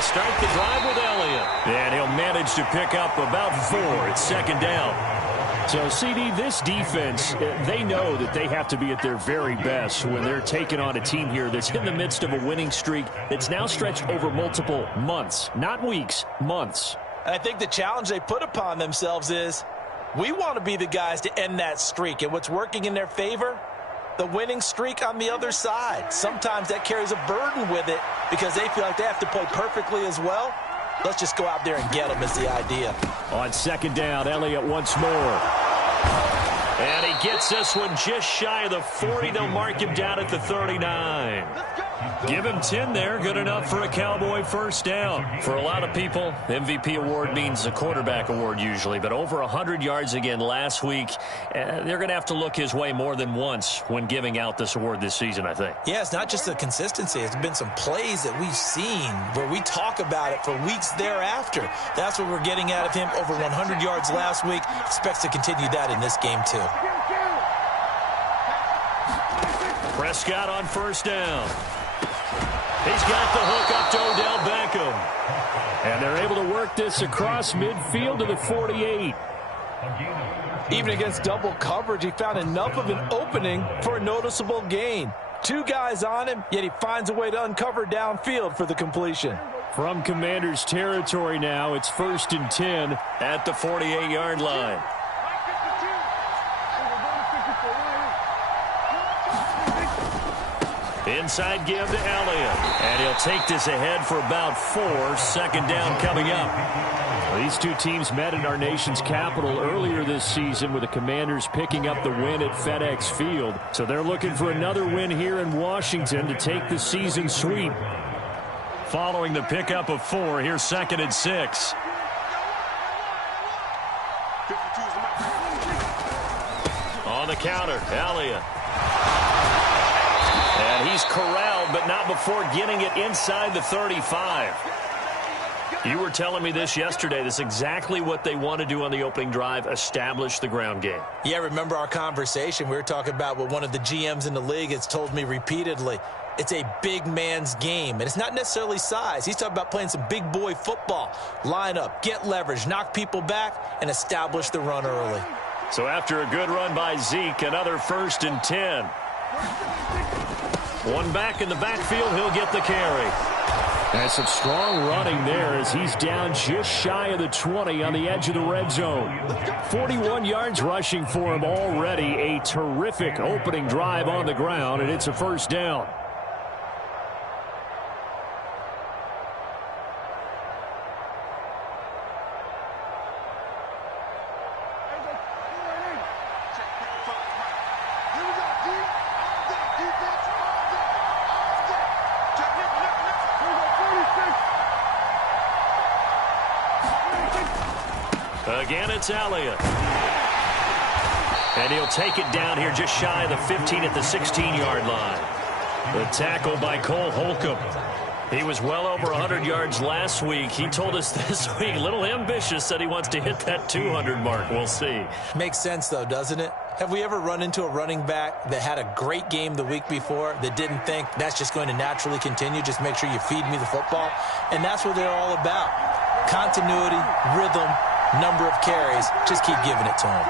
They'll start the drive with Elliott. And he'll manage to pick up about 4. It's second down. So, CD, this defense, they know that they have to be at their very best when they're taking on a team here that's in the midst of a winning streak that's now stretched over multiple months, not weeks, months. I think the challenge they put upon themselves is we want to be the guys to end that streak. And what's working in their favor? The winning streak on the other side. Sometimes that carries a burden with it because they feel like they have to play perfectly as well. Let's just go out there and get them is the idea. On second down, Elliott once more. And he gets this one just shy of the 40. They'll mark him down at the 39. Give him 10 there. Good enough for a Cowboy first down. For a lot of people, MVP award means a quarterback award usually. But over 100 yards again last week. They're going to have to look his way more than once when giving out this award this season, I think. Yeah, it's not just the consistency. It's been some plays that we've seen where we talk about it for weeks thereafter. That's what we're getting out of him. Over 100 yards last week. Expects to continue that in this game, too. Prescott on first down. He's got the hook up to Odell Beckham. And they're able to work this across midfield to the 48. Even against double coverage, he found enough of an opening for a noticeable gain. 2 guys on him, yet he finds a way to uncover downfield for the completion. From Commanders territory now, it's 1st and 10 at the 48-yard line. Inside give to Elliott. And he'll take this ahead for about 4. Second down coming up. Well, these two teams met in our nation's capital earlier this season with the Commanders picking up the win at FedEx Field. So they're looking for another win here in Washington to take the season sweep. Following the pickup of 4, here's 2nd and 6. On the counter, Elliott. And he's corralled, but not before getting it inside the 35. You were telling me this yesterday. This is exactly what they want to do on the opening drive, establish the ground game. Yeah, remember our conversation. We were talking about what one of the GMs in the league has told me repeatedly. It's a big man's game, and it's not necessarily size. He's talking about playing some big boy football. Line up, get leverage, knock people back, and establish the run early. So after a good run by Zeke, another 1st and 10. One back in the backfield, he'll get the carry. And some strong running there as he's down just shy of the 20 on the edge of the red zone. 41 yards rushing for him already. A terrific opening drive on the ground, and it's a first down. Again, it's Elliott. And he'll take it down here just shy of the 15 at the 16-yard line. The tackle by Cole Holcomb. He was well over 100 yards last week. He told us this week, a little ambitious, that he wants to hit that 200 mark. We'll see. Makes sense, though, doesn't it? Have we ever run into a running back that had a great game the week before that didn't think that's just going to naturally continue? Just make sure you feed me the football. And that's what they're all about. Continuity, rhythm, number of carries. Just keep giving it to him.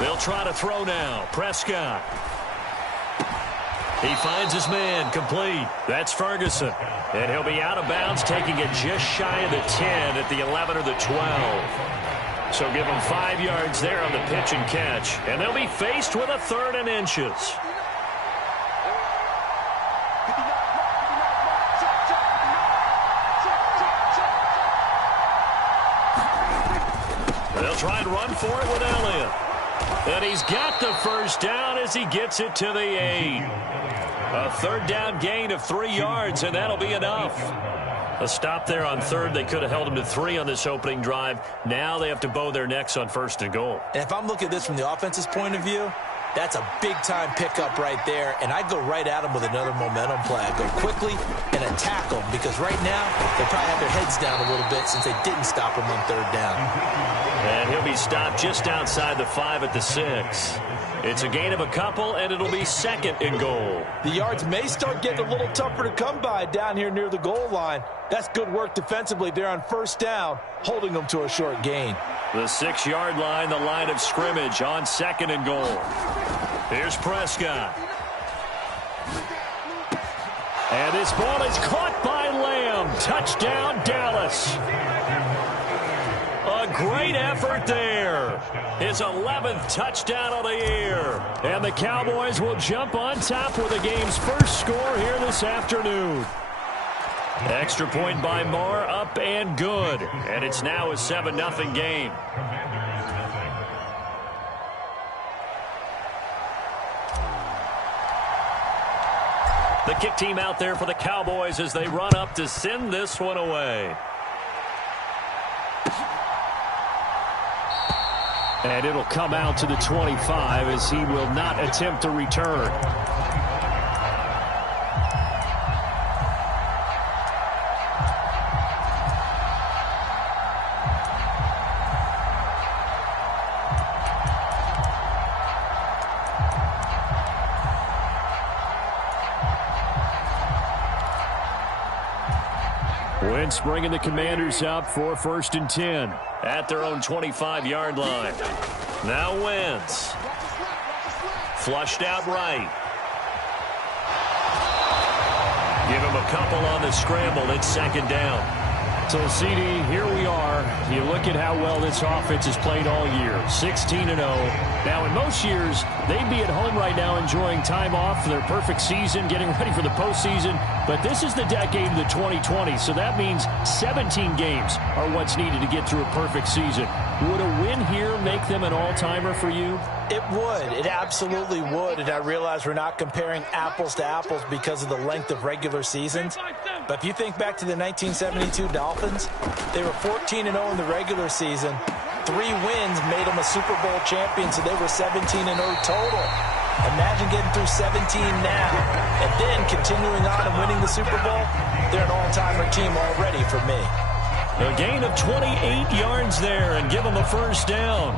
They'll try to throw now. Prescott. He finds his man, complete. That's Ferguson. And he'll be out of bounds, taking it just shy of the 10 at the 11 or the 12. So give them 5 yards there on the pitch and catch. And they'll be faced with a 3rd and inches. They'll try and run for it with Elliott. And he's got the first down as he gets it to the 8. A 3rd down gain of 3 yards, and that'll be enough. A stop there on 3rd. They could have held him to 3 on this opening drive. Now they have to bow their necks on 1st and goal. And if I'm looking at this from the offense's point of view, That's a big-time pickup right there, and I'd go right at him with another momentum play. I'd go quickly and attack them because right now they probably have their heads down a little bit since they didn't stop him on third down. And he'll be stopped just outside the 5 at the 6. It's a gain of a couple, and it'll be 2nd and goal. The yards may start getting a little tougher to come by down here near the goal line. That's good work defensively there on first down, holding them to a short gain. The 6-yard line, the line of scrimmage on 2nd and goal. Here's Prescott. And this ball is caught by Lamb. Touchdown, Dallas. A great effort there. His 11th touchdown of the year. And the Cowboys will jump on top with the game's first score here this afternoon. Extra point by Moore, up and good. And it's now a 7-0 game. The kick team out there for the Cowboys as they run up to send this one away. And it'll come out to the 25 as he will not attempt to return. Wentz bringing the Commanders up for 1st and 10 at their own 25-yard line. Now Wentz. Flushed out right. Give him a couple on the scramble. It's 2nd down. So, CD, here we are. You look at how well this offense has played all year. 16-0. Now, in most years, they'd be at home right now enjoying time off for their perfect season, getting ready for the postseason. But this is the decade of the 2020, so that means 17 games are what's needed to get through a perfect season. Would a win here make them an all-timer for you? It would. It absolutely would. And I realize we're not comparing apples to apples because of the length of regular seasons. But if you think back to the 1972 Dolphins, they were 14-0 in the regular season. 3 wins made them a Super Bowl champion, so they were 17-0 total. Imagine getting through 17 now and then continuing on and winning the Super Bowl. They're an all-timer team already for me. A gain of 28 yards there and give them a 1st down.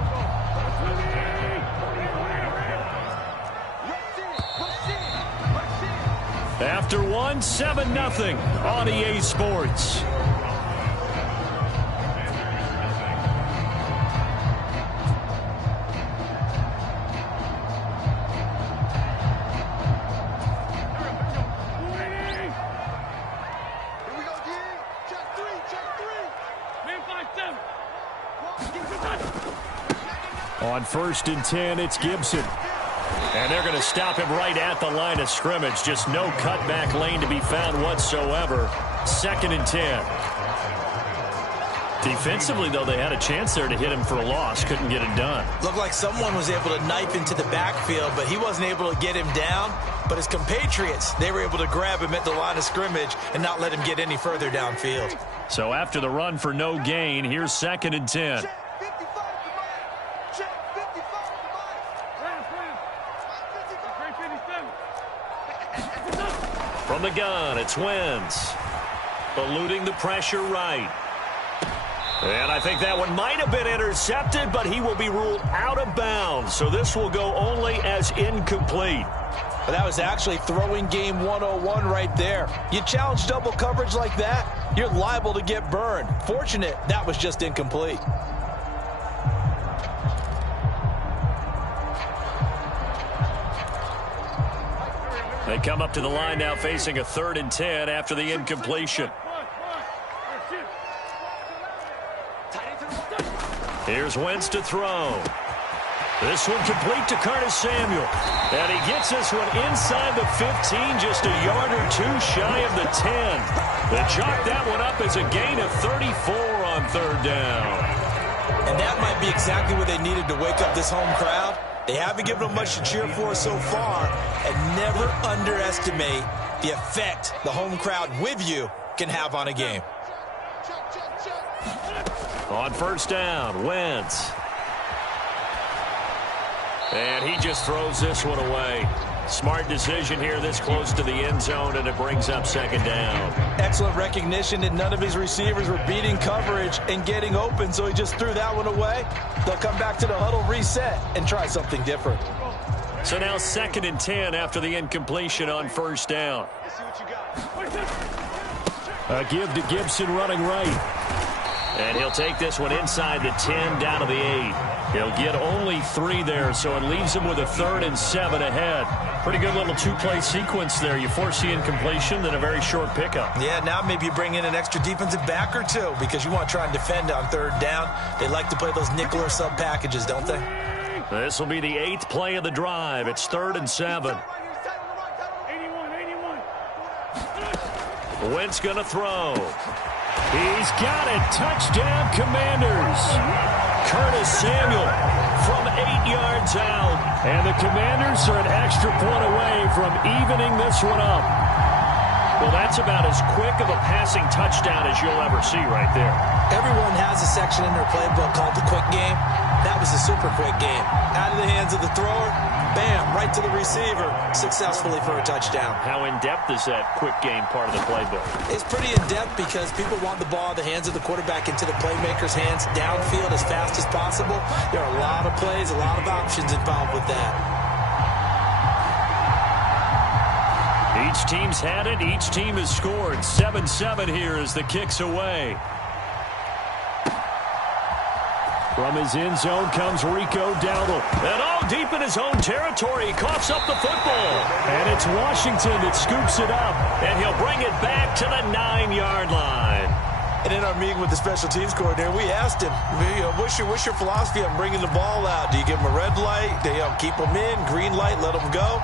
After 7-0 on EA Sports. On 1st and 10, it's Gibson. And they're going to stop him right at the line of scrimmage. Just no cutback lane to be found whatsoever. 2nd and 10. Defensively, though, they had a chance there to hit him for a loss. Couldn't get it done. Looked like someone was able to knife into the backfield, but he wasn't able to get him down. But his compatriots, they were able to grab him at the line of scrimmage and not let him get any further downfield. So after the run for no gain, here's 2nd and 10. From the gun, it's Wentz. Eluding the pressure right. And I think that one might have been intercepted, but he will be ruled out of bounds. So this will go only as incomplete. But that was actually throwing game 101 right there. You challenge double coverage like that, you're liable to get burned. Fortunate that was just incomplete. They come up to the line now facing a 3rd and 10 after the incompletion. Here's Wentz to throw. This one complete to Curtis Samuel. And he gets this one inside the 15, just a yard or 2 shy of the 10. They chalk that one up as a gain of 34 on 3rd down. And that might be exactly what they needed to wake up this home crowd. They haven't given them much to cheer for so far, and never underestimate the effect the home crowd with you can have on a game. On 1st down, Wentz. And he just throws this one away. Smart decision here this close to the end zone, and it brings up second down. Excellent recognition that none of his receivers were beating coverage and getting open, so he just threw that one away. They'll come back to the huddle, reset, and try something different. So now 2nd and 10 after the incompletion on first down. A give to Gibson running right. And he'll take this one inside the 10 down to the 8. He'll get only 3 there, so it leaves him with a 3rd and 7 ahead. Pretty good little 2-play sequence there. You force the incompletion, then a very short pickup. Yeah, now maybe you bring in an extra defensive back or two because you want to try and defend on 3rd down. They like to play those nickel or sub packages, don't they? This will be the 8th play of the drive. It's 3rd and 7. Wentz going to throw. He's got it. Touchdown, Commanders. Curtis Samuel from 8 yards out. And the Commanders are an extra point away from evening this one up. Well, that's about as quick of a passing touchdown as you'll ever see right there. Everyone has a section in their playbook called the quick game. That was a super quick game. Out of the hands of the thrower, bam, right to the receiver, successfully for a touchdown. How in-depth is that quick game part of the playbook? It's pretty in-depth because people want the ball in the hands of the quarterback into the playmaker's hands downfield as fast as possible. There are a lot of plays, a lot of options involved with that. Each team's had it. Each team has scored. 7-7 here as the kick's away. From his end zone comes Rico Dowdle. And all deep in his own territory. He coughs up the football. And it's Washington that scoops it up. And he'll bring it back to the 9-yard line. And in our meeting with the special teams coordinator, we asked him, what's your philosophy on bringing the ball out? Do you give him a red light? Do you keep him in? Green light, let him go?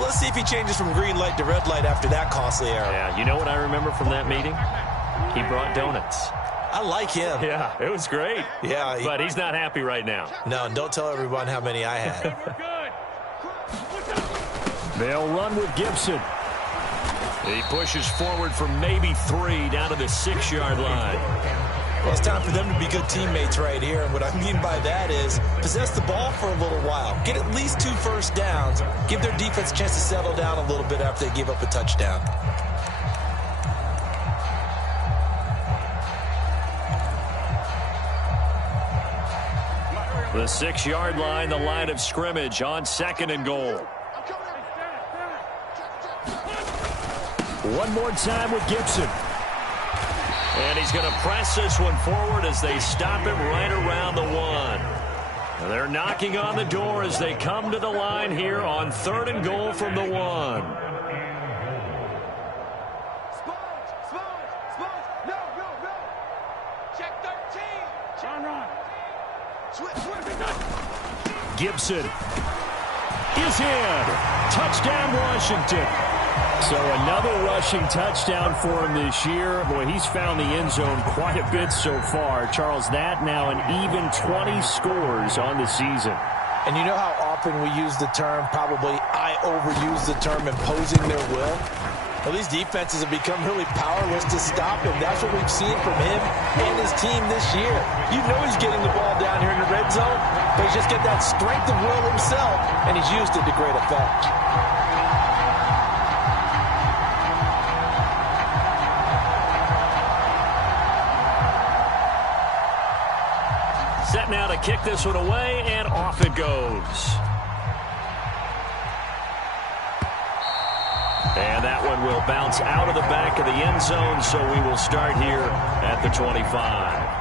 Let's see if he changes from green light to red light after that costly error. Yeah, you know what I remember from that meeting? He brought donuts. I like him. Yeah, it was great. Yeah. But he's not happy right now. No, don't tell everyone how many I had. They'll run with Gibson. He pushes forward for maybe 3 down to the 6-yard line. Well, it's time for them to be good teammates right here. And what I mean by that is possess the ball for a little while. Get at least 2 first downs. Give their defense a chance to settle down a little bit after they give up a touchdown. The 6-yard line, the line of scrimmage on 2nd and goal. One more time with Gibson. And he's going to press this one forward as they stop him right around the 1. They're knocking on the door as they come to the line here on 3rd and goal from the 1. Gibson is in. Touchdown, Washington. So another rushing touchdown for him this year. Boy, he's found the end zone quite a bit so far. Charles, that now an even 20 scores on the season. And you know how often we use the term, probably I overuse the term, imposing their will? Well, these defenses have become really powerless to stop him. That's what we've seen from him and his team this year. You know he's getting the ball down here in the red zone, but he's just got that strength of will himself, and he's used it to great effect. Set now to kick this one away, and off it goes. And that one will bounce out of the back of the end zone, so we will start here at the 25.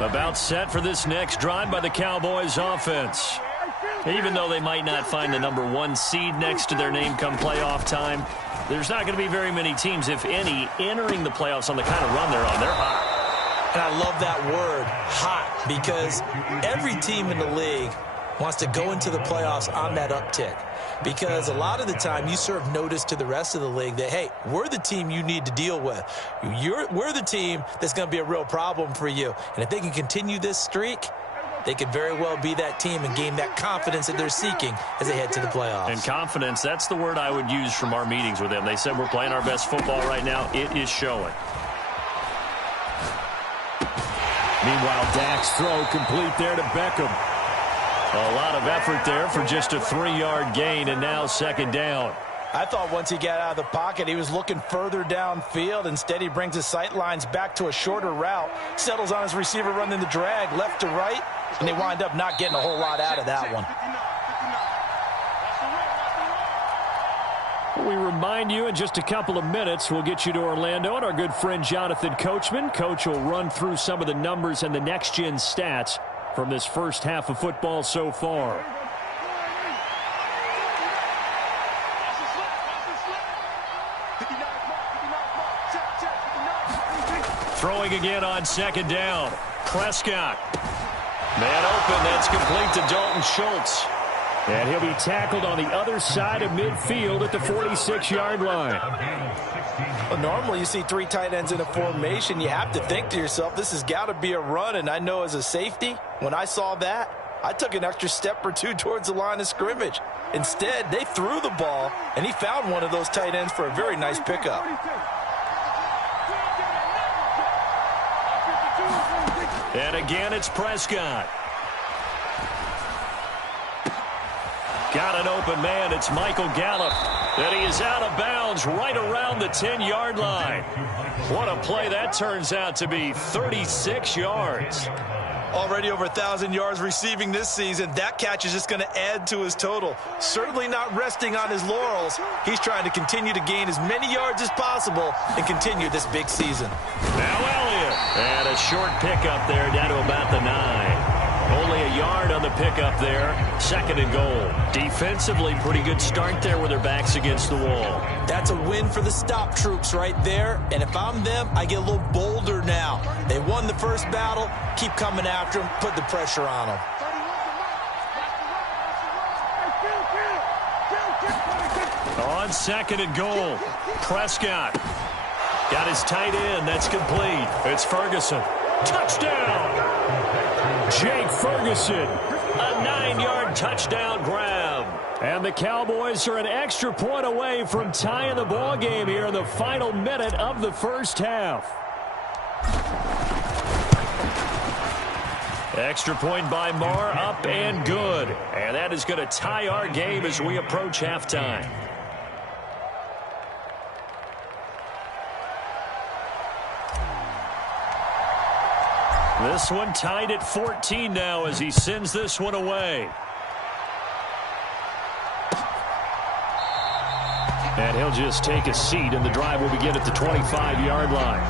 About set for this next drive by the Cowboys offense. Even though they might not find the number 1 seed next to their name come playoff time, there's not going to be very many teams, if any, entering the playoffs on the kind of run they're on. They're hot. And I love that word, hot, because every team in the league wants to go into the playoffs on that uptick. Because a lot of the time you serve notice to the rest of the league that, hey, we're the team you need to deal with. We're the team that's going to be a real problem for you. And if they can continue this streak, they could very well be that team and gain that confidence that they're seeking as they head to the playoffs. And confidence, that's the word I would use from our meetings with them. They said we're playing our best football right now. It is showing. Meanwhile, Dak's throw complete there to Beckham. A lot of effort there for just a 3-yard gain, and now second down. I thought once he got out of the pocket, he was looking further downfield. Instead, he brings his sight lines back to a shorter route, settles on his receiver running the drag left to right, and they wind up not getting a whole lot out of that one. We remind you in just a couple of minutes, we'll get you to Orlando and our good friend Jonathan Coachman. Coach will run through some of the numbers and the next-gen stats from this first half of football so far. Throwing again on second down. Prescott. Man open, that's complete to Dalton Schultz. And he'll be tackled on the other side of midfield at the 46-yard line. Well, normally you see 3 tight ends in a formation. You have to think to yourself, this has got to be a run. And I know as a safety, when I saw that, I took an extra step or 2 towards the line of scrimmage. Instead, they threw the ball, and he found one of those tight ends for a very nice pickup. And again, it's Prescott. Got an open man. It's Michael Gallup. And he is out of bounds right around the 10-yard line. What a play that turns out to be. 36 yards. Already over 1,000 yards receiving this season. That catch is just going to add to his total. Certainly not resting on his laurels. He's trying to continue to gain as many yards as possible and continue this big season. Now Elliott. And a short pickup there down to about the 9. Only a yard on the pickup there. Second and goal. Defensively, pretty good start there with their backs against the wall. That's a win for the stop troops right there. And if I'm them, I get a little bolder now. They won the first battle. Keep coming after them. Put the pressure on them. On second and goal. Prescott. Got his tight end. That's complete. It's Ferguson. Touchdown! Jake Ferguson, a 9-yard touchdown grab. And the Cowboys are an extra point away from tying the ball game here in the final minute of the first half. Extra point by Marr, up and good. And that is going to tie our game as we approach halftime. This one tied at 14 now as he sends this one away. And he'll just take a seat, and the drive will begin at the 25-yard line.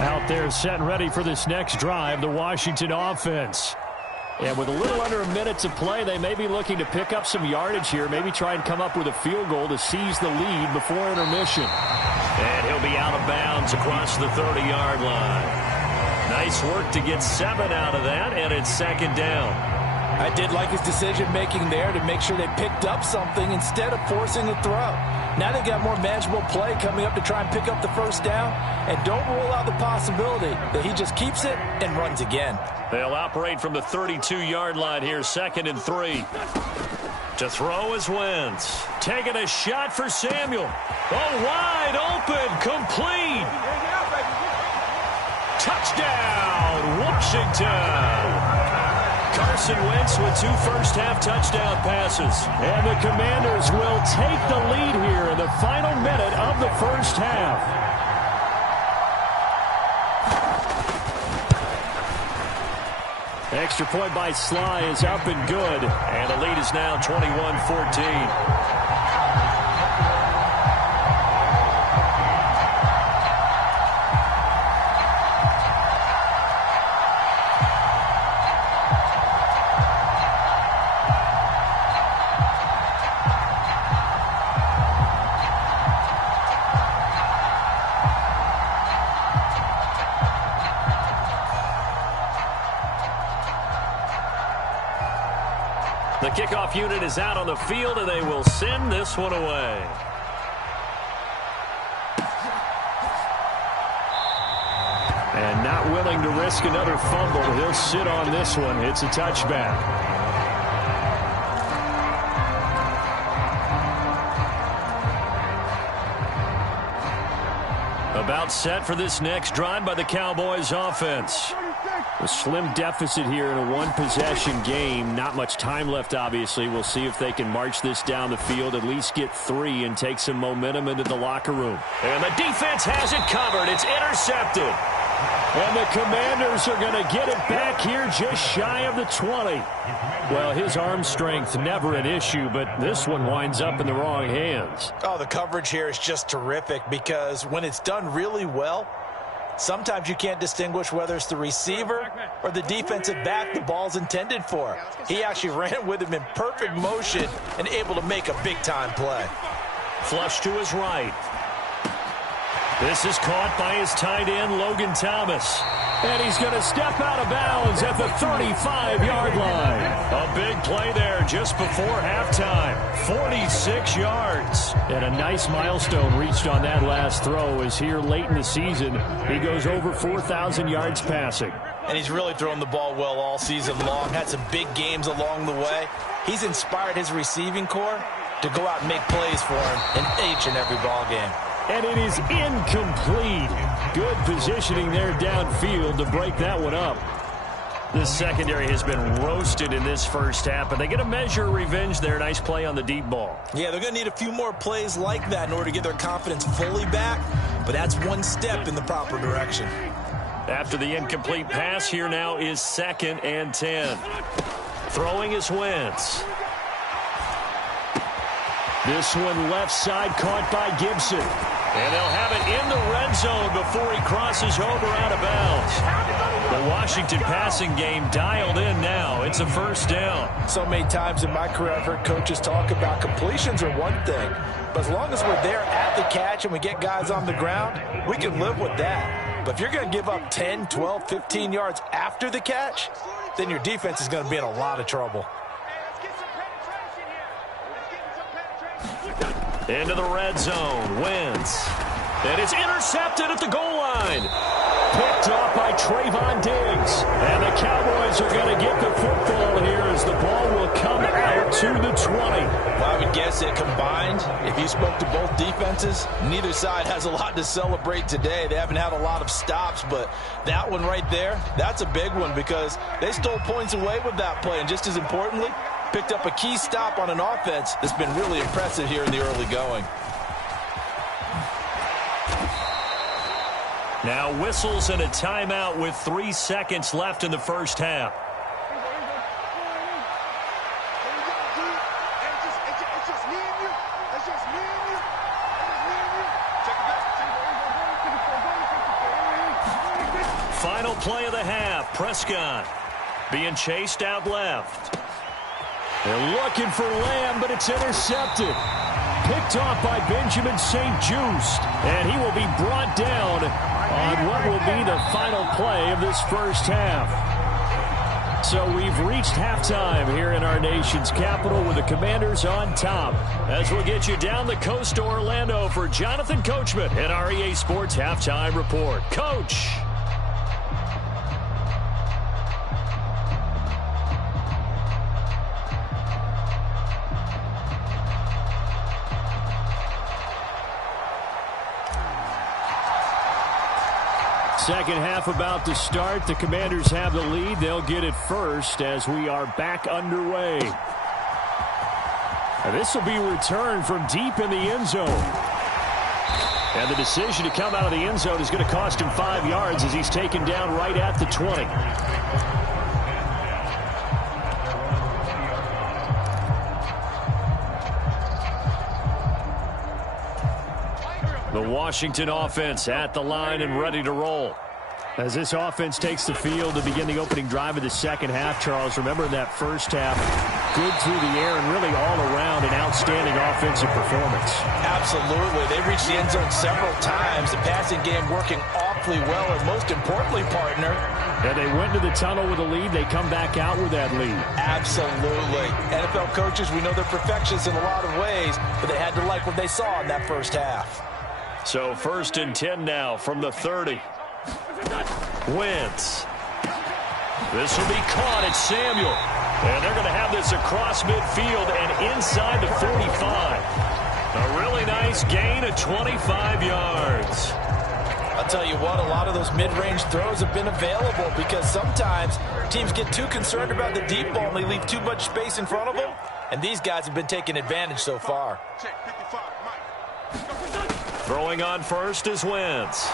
Out there set and ready for this next drive, the Washington offense. And with a little under a minute to play, they may be looking to pick up some yardage here, maybe try and come up with a field goal to seize the lead before intermission. And he'll be out of bounds across the 30-yard line. Nice work to get 7 out of that, and it's second down. I did like his decision-making there to make sure they picked up something instead of forcing a throw. Now they've got more manageable play coming up to try and pick up the first down, and don't rule out the possibility that he just keeps it and runs again. They'll operate from the 32-yard line here, second and 3. To throw is Wentz. Taking a shot for Samuel. Oh, wide open, complete. Touchdown, Washington. Carson Wentz with 2 first-half touchdown passes. And the Commanders will take the lead here in the final minute of the first half. Extra point by Sly is up and good. And the lead is now 21-14. The kickoff unit is out on the field, and they will send this one away. And not willing to risk another fumble. He'll sit on this one. It's a touchback. About set for this next drive by the Cowboys offense. A slim deficit here in a one-possession game. Not much time left, obviously. We'll see if they can march this down the field, at least get 3, and take some momentum into the locker room. And the defense has it covered. It's intercepted. And the Commanders are going to get it back here just shy of the 20. Well, his arm strength never an issue, but this one winds up in the wrong hands. Oh, the coverage here is just terrific because when it's done really well, sometimes you can't distinguish whether it's the receiver or the defensive back the ball's intended for. He actually ran with him in perfect motion and able to make a big-time play. Flush to his right. This is caught by his tight end, Logan Thomas. And he's going to step out of bounds at the 35-yard line. A big play there just before halftime. 46 yards. And a nice milestone reached on that last throw as here late in the season, he goes over 4,000 yards passing. And he's really thrown the ball well all season long. Had some big games along the way. He's inspired his receiving corps to go out and make plays for him in each and every ball game. And it is incomplete. Good positioning there downfield to break that one up. The secondary has been roasted in this first half, but they get a measure of revenge there. Nice play on the deep ball. Yeah, they're going to need a few more plays like that in order to get their confidence fully back, but that's one step in the proper direction. After the incomplete pass, here now is 2nd and 10. Throwing is Wentz. This one left side caught by Gibson. And they'll have it in the red zone before he crosses over out of bounds. The Washington passing game dialed in now. It's a first down. So many times in my career I've heard coaches talk about completions are one thing, but as long as we're there at the catch and we get guys on the ground, we can live with that. But if you're going to give up 10, 12, 15 yards after the catch, then your defense is going to be in a lot of trouble. Into the red zone, Wentz. And it's intercepted at the goal line. Picked off by Trayvon Diggs. And the Cowboys are going to get the football here as the ball will come out to the 20. Well, I would guess it combined, if you spoke to both defenses, neither side has a lot to celebrate today. They haven't had a lot of stops, but that one right there, that's a big one because they stole points away with that play. And just as importantly, picked up a key stop on an offense that's been really impressive here in the early going. Now whistles and a timeout with 3 seconds left in the first half. Final play of the half. Prescott being chased out left. They're looking for Lamb, but it's intercepted. Picked off by Benjamin St-Juste. And he will be brought down on what will be the final play of this first half. So we've reached halftime here in our nation's capital with the Commanders on top. As we'll get you down the coast to Orlando for Jonathan Coachman in our EA Sports Halftime Report. Coach! Second half about to start. The Commanders have the lead. They'll get it first as we are back underway. And this will be returned from deep in the end zone. And the decision to come out of the end zone is going to cost him 5 yards as he's taken down right at the 20. The Washington offense at the line and ready to roll. As this offense takes the field to begin the opening drive of the second half, Charles, remember in that first half, good through the air and really all around an outstanding offensive performance. Absolutely. They reached the end zone several times. The passing game working awfully awfully well, and most importantly, partner. Yeah, they went to the tunnel with a lead. They come back out with that lead. Absolutely. NFL coaches, we know they're perfectionists in a lot of ways, but they had to like what they saw in that first half. So 1st and 10 now from the 30. Wentz. This will be caught at Samuel. And they're going to have this across midfield and inside the 45. A really nice gain of 25 yards. I'll tell you what, a lot of those mid-range throws have been available because sometimes teams get too concerned about the deep ball and they leave too much space in front of them. And these guys have been taking advantage so far. Throwing on first is Wentz.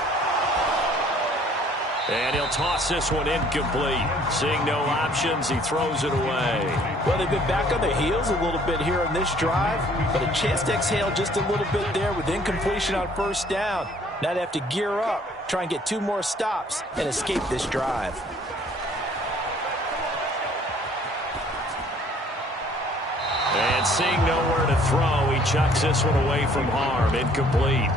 And he'll toss this one incomplete. Seeing no options, he throws it away. Well, they've been back on their heels a little bit here on this drive, but a chance to exhale just a little bit there with incompletion on first down. Now they have to gear up, try and get 2 more stops, and escape this drive. And seeing nowhere to throw, he chucks this one away from harm. Incomplete.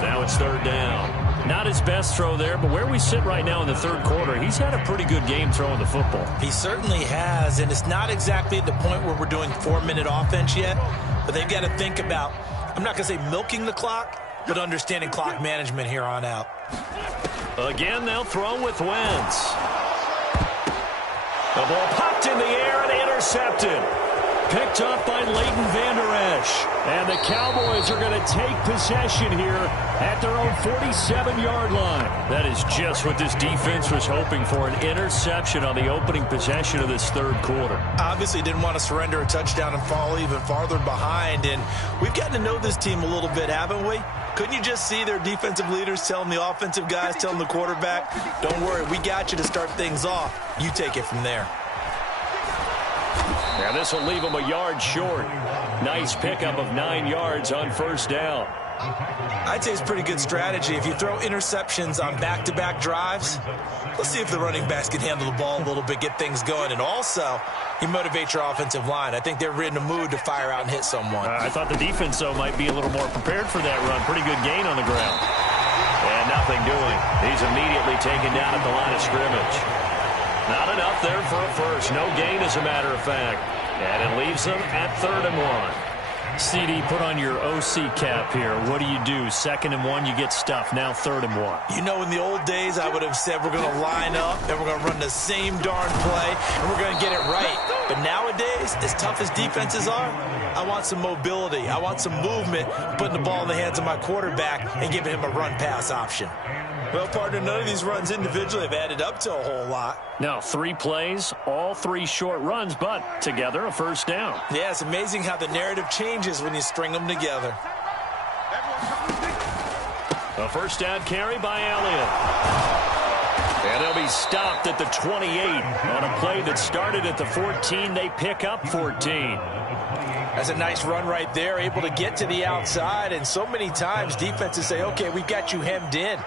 Now it's 3rd down. Not his best throw there, but where we sit right now in the 3rd quarter, he's had a pretty good game throwing the football. He certainly has, and it's not exactly at the point where we're doing 4-minute offense yet, but they've got to think about, I'm not going to say milking the clock, but understanding clock management here on out. Again, they'll throw with Wentz. The ball popped in the air and intercepted. Picked up by Leighton Vander Esch. And the Cowboys are going to take possession here at their own 47-yard line. That is just what this defense was hoping for, an interception on the opening possession of this 3rd quarter. Obviously didn't want to surrender a touchdown and fall even farther behind. And we've gotten to know this team a little bit, haven't we? Couldn't you just see their defensive leaders telling the offensive guys, telling the quarterback, don't worry, we got you to start things off. You take it from there. Now this will leave him a yard short. Nice pickup of 9 yards on first down. I'd say it's pretty good strategy. If you throw interceptions on back-to-back drives, let's see if the running backs can handle the ball a little bit, get things going. And also, you motivate your offensive line. I think they're in a mood to fire out and hit someone. I thought the defense, though, might be a little more prepared for that run. Pretty good gain on the ground. And nothing doing. He's immediately taken down at the line of scrimmage. Not enough there for a first. No gain, as a matter of fact. And it leaves them at 3rd and 1. CD, put on your OC cap here. What do you do? 2nd and 1, you get stuffed. Now 3rd and 1. You know, in the old days, I would have said we're going to line up and we're going to run the same darn play and we're going to get it right. But nowadays, as tough as defenses are, I want some mobility. I want some movement, putting the ball in the hands of my quarterback and giving him a run-pass option. Well, partner, none of these runs individually have added up to a whole lot. Now, 3 plays, all 3 short runs, but together a first down. Yeah, it's amazing how the narrative changes when you string them together. A first down carry by Elliott. And they'll be stopped at the 28 on a play that started at the 14. They pick up 14. That's a nice run right there, able to get to the outside. And so many times defenses say, okay, we've got you hemmed in.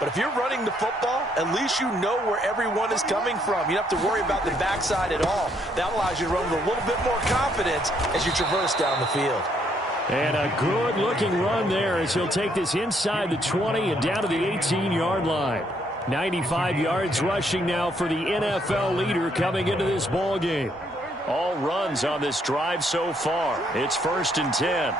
But if you're running the football, at least you know where everyone is coming from. You don't have to worry about the backside at all. That allows you to run with a little bit more confidence as you traverse down the field. And a good-looking run there as he'll take this inside the 20 and down to the 18-yard line. 95 yards rushing now for the NFL leader coming into this ball game. All runs on this drive so far. It's 1st and 10.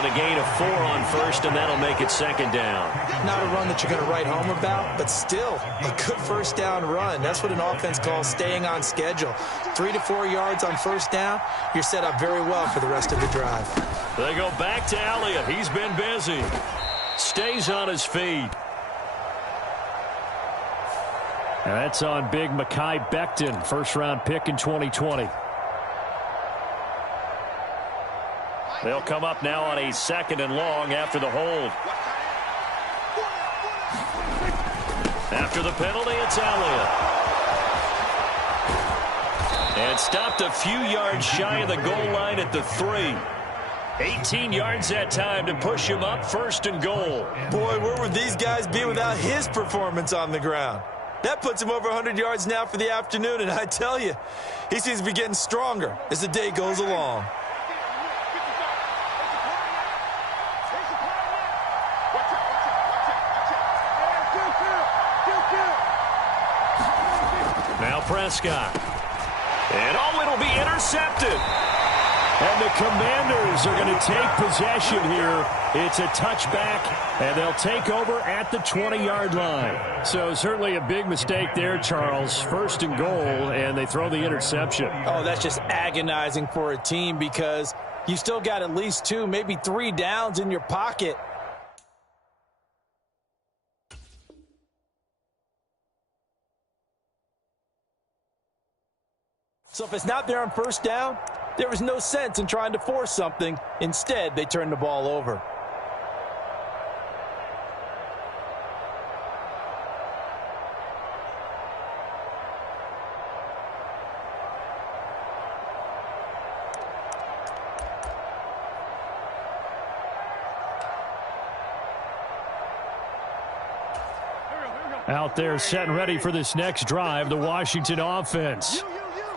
A gain of 4 on first, and that'll make it 2nd down. Not a run that you're going to write home about, but still a good first down run. That's what an offense calls staying on schedule. 3 to 4 yards on first down, you're set up very well for the rest of the drive. They go back to Elliott. He's been busy. Stays on his feet. And that's on big Mekhi Becton, first-round pick in 2020. They'll come up now on a 2nd and long after the hold. After the penalty, it's Elliott. And stopped a few yards shy of the goal line at the 3. 18 yards that time to push him up 1st and goal. Boy, where would these guys be without his performance on the ground? That puts him over 100 yards now for the afternoon, and I tell you, he seems to be getting stronger as the day goes along. Now Prescott. And it'll be intercepted. And the Commanders are going to take possession here. It's a touchback, and they'll take over at the 20-yard line. So certainly a big mistake there, Charles. First and goal, and they throw the interception. Oh, that's just agonizing for a team because you still got at least 2, maybe 3 downs in your pocket. So if it's not there on first down, there is no sense in trying to force something. Instead, they turn the ball over. Out there set and ready for this next drive, the Washington offense.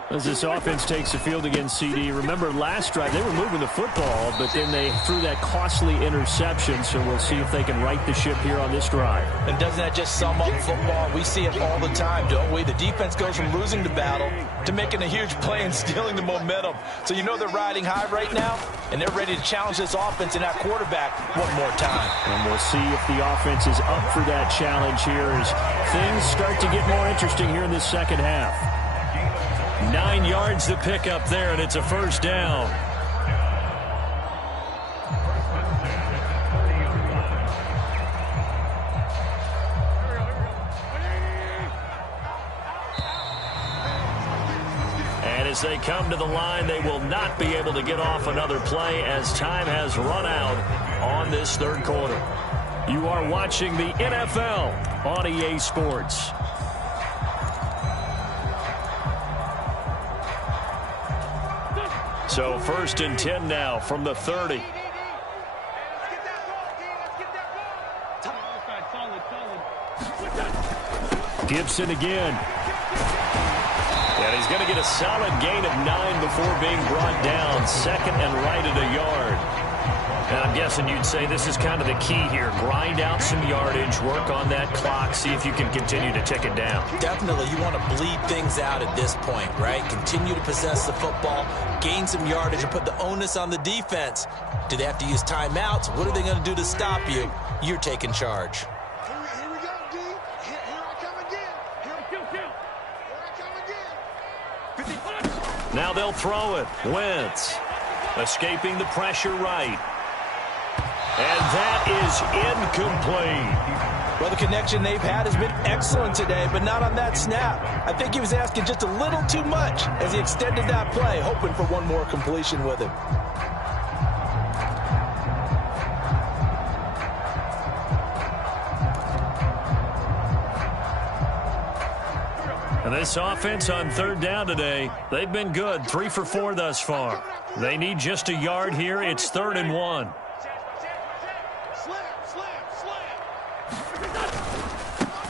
As this offense takes the field against CD. Remember, last drive, they were moving the football, but then they threw that costly interception, so we'll see if they can right the ship here on this drive. And doesn't that just sum up football? We see it all the time, don't we? The defense goes from losing the battle to making a huge play and stealing the momentum. So you know they're riding high right now, and they're ready to challenge this offense and that quarterback one more time. And we'll see if the offense is up for that challenge here as things start to get more interesting here in this second half. 9 yards to pick up there, and it's a first down. And as they come to the line, they will not be able to get off another play as time has run out on this third quarter. You are watching the NFL on EA Sports. So first and 10 now from the 30. Gibson again. And he's going to get a solid gain of 9 before being brought down. Second and right at a yard. And I'm guessing you'd say this is kind of the key here. Grind out some yardage, work on that clock, see if you can continue to tick it down. Definitely, you want to bleed things out at this point, right? Continue to possess the football, gain some yardage, and put the onus on the defense. Do they have to use timeouts? What are they going to do to stop you? You're taking charge. Here we go, D. Here I come again. Here I come again. Now they'll throw it. Wentz escaping the pressure right. And that is incomplete. Well, the connection they've had has been excellent today, but not on that snap. I think he was asking just a little too much as he extended that play, hoping for one more completion with him. And this offense on third down today, they've been good. 3 for 4 thus far. They need just a yard here. It's 3rd and 1.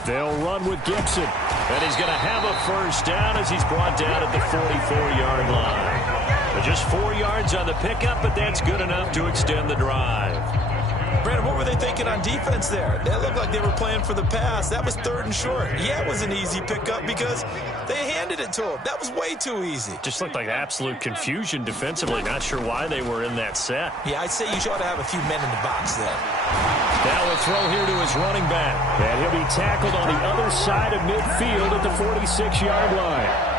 They'll run with Gibson. And he's going to have a first down as he's brought down at the 44-yard line. Just 4 yards on the pickup, but that's good enough to extend the drive. Brandon, what were they thinking on defense there? That looked like they were playing for the pass. That was 3rd and short. Yeah, it was an easy pickup because they handed it to him. That was way too easy. Just looked like absolute confusion defensively. Not sure why they were in that set. Yeah, I'd say you ought to have a few men in the box there. Now a throw here to his running back. And he'll be tackled on the other side of midfield at the 46-yard line.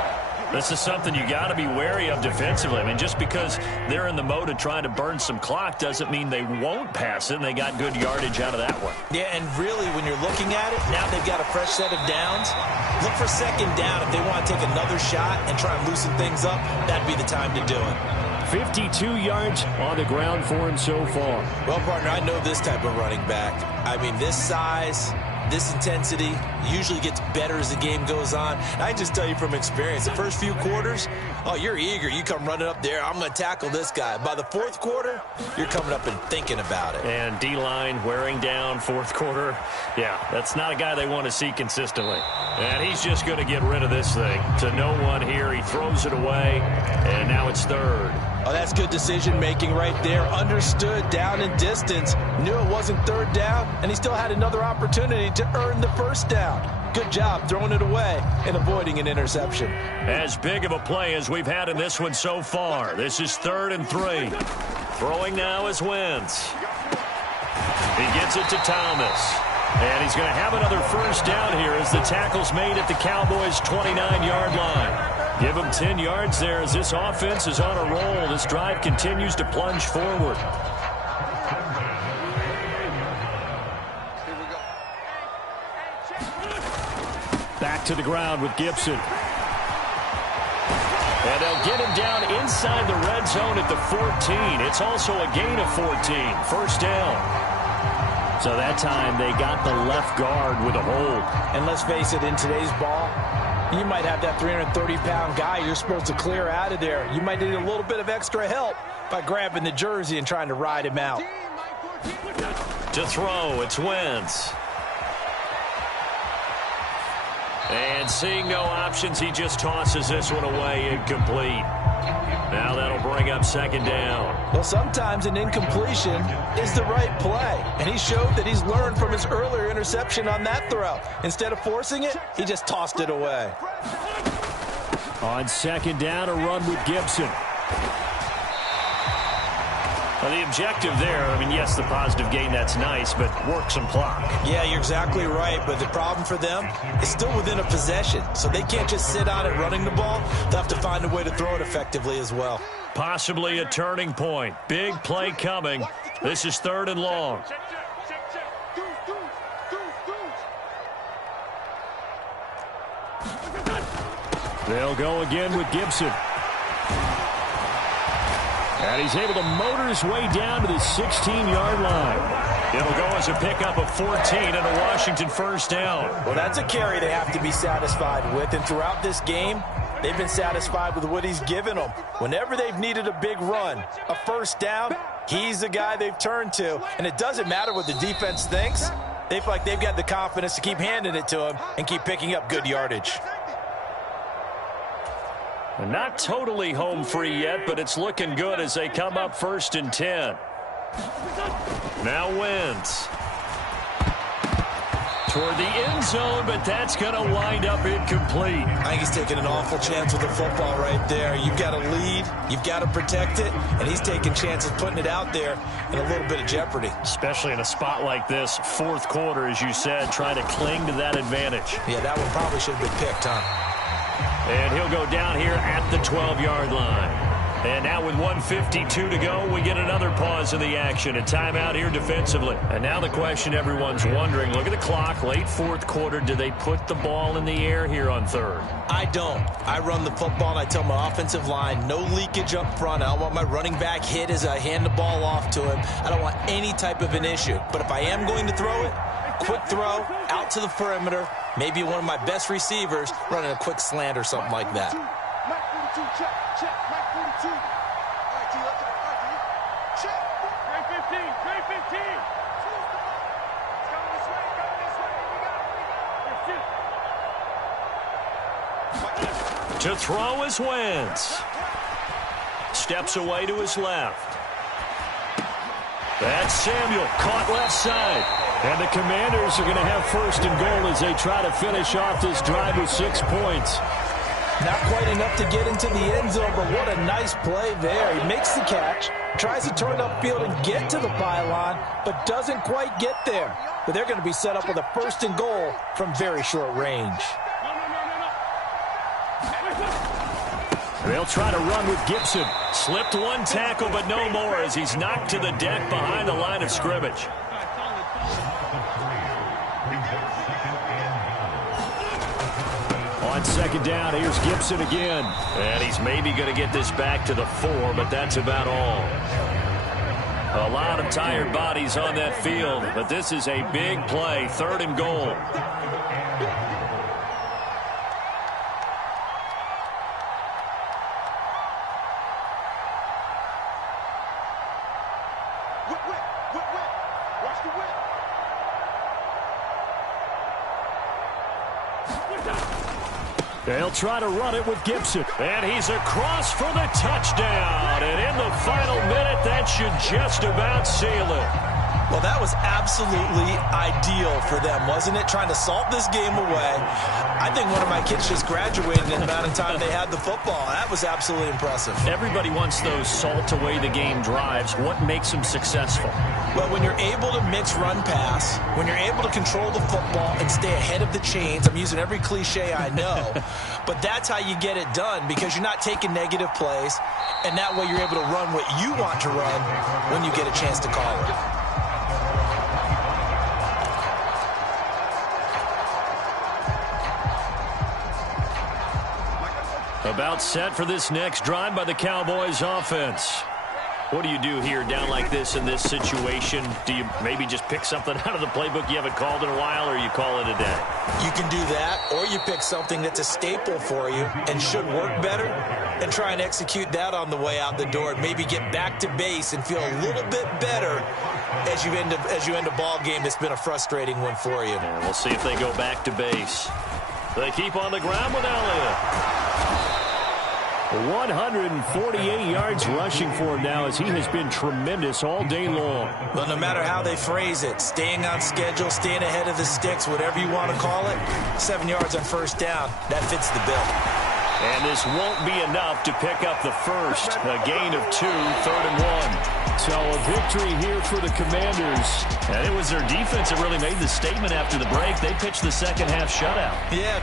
This is something you got to be wary of defensively. I mean, just because they're in the mode of trying to burn some clock doesn't mean they won't pass it, and they got good yardage out of that one. Yeah, and really, when you're looking at it, now they've got a fresh set of downs. Look for second down if they want to take another shot and try and loosen things up. That'd be the time to do it. 52 yards on the ground for him so far. Well, partner, I know this type of running back. I mean, this size, this intensity usually gets better as the game goes on. I just tell you from experience, the first few quarters, Oh, you're eager. You come running up there. I'm going to tackle this guy. By the fourth quarter, you're coming up and thinking about it. And D-line wearing down fourth quarter. Yeah, that's not a guy they want to see consistently. And he's just going to get rid of this thing. To no one here. He throws it away, and now it's third. Oh, that's good decision-making right there. Understood down and distance. Knew it wasn't third down, and he still had another opportunity to earn the first down. Good job throwing it away and avoiding an interception. As big of a play as we've had in this one so far. This is 3rd and 3. Throwing now is Wentz. He gets it to Thomas. And he's going to have another first down here as the tackle's made at the Cowboys' 29-yard line. Give him 10 yards there as this offense is on a roll. This drive continues to plunge forward. Back to the ground with Gibson. And they'll get him down inside the red zone at the 14. It's also a gain of 14. First down. So that time they got the left guard with a hold. And let's face it, in today's ball, you might have that 330-pound guy you're supposed to clear out of there. You might need a little bit of extra help by grabbing the jersey and trying to ride him out. To throw, it's Wentz. And seeing no options, he just tosses this one away, incomplete. Now that'll bring up second down. Well, sometimes an incompletion is the right play. And he showed that he's learned from his earlier interception on that throw. Instead of forcing it, he just tossed it away. On second down, a run with Gibson. Well, the objective there, I mean, yes, the positive gain, that's nice, but work some clock. Yeah, you're exactly right, but the problem for them is still within a possession, so they can't just sit on it running the ball. They'll have to find a way to throw it effectively as well. Possibly a turning point. Big play coming. This is 3rd and long. They'll go again with Gibson. And he's able to motor his way down to the 16-yard line. It'll go as a pickup of 14 and a Washington first down. Well, that's a carry they have to be satisfied with. And throughout this game, they've been satisfied with what he's given them. Whenever they've needed a big run, a first down, he's the guy they've turned to. And it doesn't matter what the defense thinks. They feel like they've got the confidence to keep handing it to him and keep picking up good yardage. Not totally home free yet, but it's looking good as they come up 1st and 10. Now Wentz. Toward the end zone, but that's going to wind up incomplete. I think he's taking an awful chance with the football right there. You've got to lead, you've got to protect it, and he's taking chances putting it out there in a little bit of jeopardy. Especially in a spot like this, 4th quarter, as you said, trying to cling to that advantage. Yeah, that one probably should have been picked, huh? And he'll go down here at the 12-yard line. And now with 1:52 to go, we get another pause in the action. A timeout here defensively. And now the question everyone's wondering, look at the clock, late 4th quarter. Do they put the ball in the air here on 3rd? I don't. I run the football, and I tell my offensive line, no leakage up front. I don't want my running back hit as I hand the ball off to him. I don't want any type of an issue. But if I am going to throw it, quick throw, out to the perimeter, maybe one of my best receivers running a quick slant or something like that. Mike 42, check, Mike 42. All right, T, let's go. Check. Grade 15, grade 15. It's coming this way, Here we go. To throw is Wentz. Steps away to his left. That's Samuel, caught left side. And the Commanders are going to have 1st and goal as they try to finish off this drive with 6 points. Not quite enough to get into the end zone, but what a nice play there. He makes the catch, tries to turn upfield and get to the pylon, but doesn't quite get there. But they're going to be set up with a 1st and goal from very short range. They'll try to run with Gibson. Slipped one tackle, but no more as he's knocked to the deck behind the line of scrimmage. On second down, here's Gibson again. And he's maybe going to get this back to the 4, but that's about all. A lot of tired bodies on that field, but this is a big play, 3rd and goal. Whip, whip, whip, whip. Watch the whip. They'll try to run it with Gibson. And he's across for the touchdown. And in the final minute, that should just about seal it. Well, that was absolutely ideal for them, wasn't it? Trying to salt this game away. I think one of my kids just graduated in the amount of time they had the football. That was absolutely impressive. Everybody wants those salt away the game drives. What makes them successful? Well, when you're able to mix run pass, when you're able to control the football and stay ahead of the chains, I'm using every cliche I know, but that's how you get it done because you're not taking negative plays, and that way you're able to run what you want to run when you get a chance to call it. About set for this next drive by the Cowboys offense. What do you do here down like this in this situation? Do you maybe just pick something out of the playbook you haven't called in a while, or you call it a day? You can do that, or you pick something that's a staple for you and should work better and try and execute that on the way out the door and maybe get back to base and feel a little bit better as you end a ball game that's been a frustrating one for you. And we'll see if they go back to base. They keep on the ground with Elliott. 148 yards rushing for him now as he has been tremendous all day long. Well, no matter how they phrase it, staying on schedule, staying ahead of the sticks, whatever you want to call it, 7 yards on first down, that fits the bill. And this won't be enough to pick up the first. A gain of 2, 3rd and 1. So a victory here for the Commanders. And it was their defense that really made the statement after the break. They pitched the second half shutout. Yeah.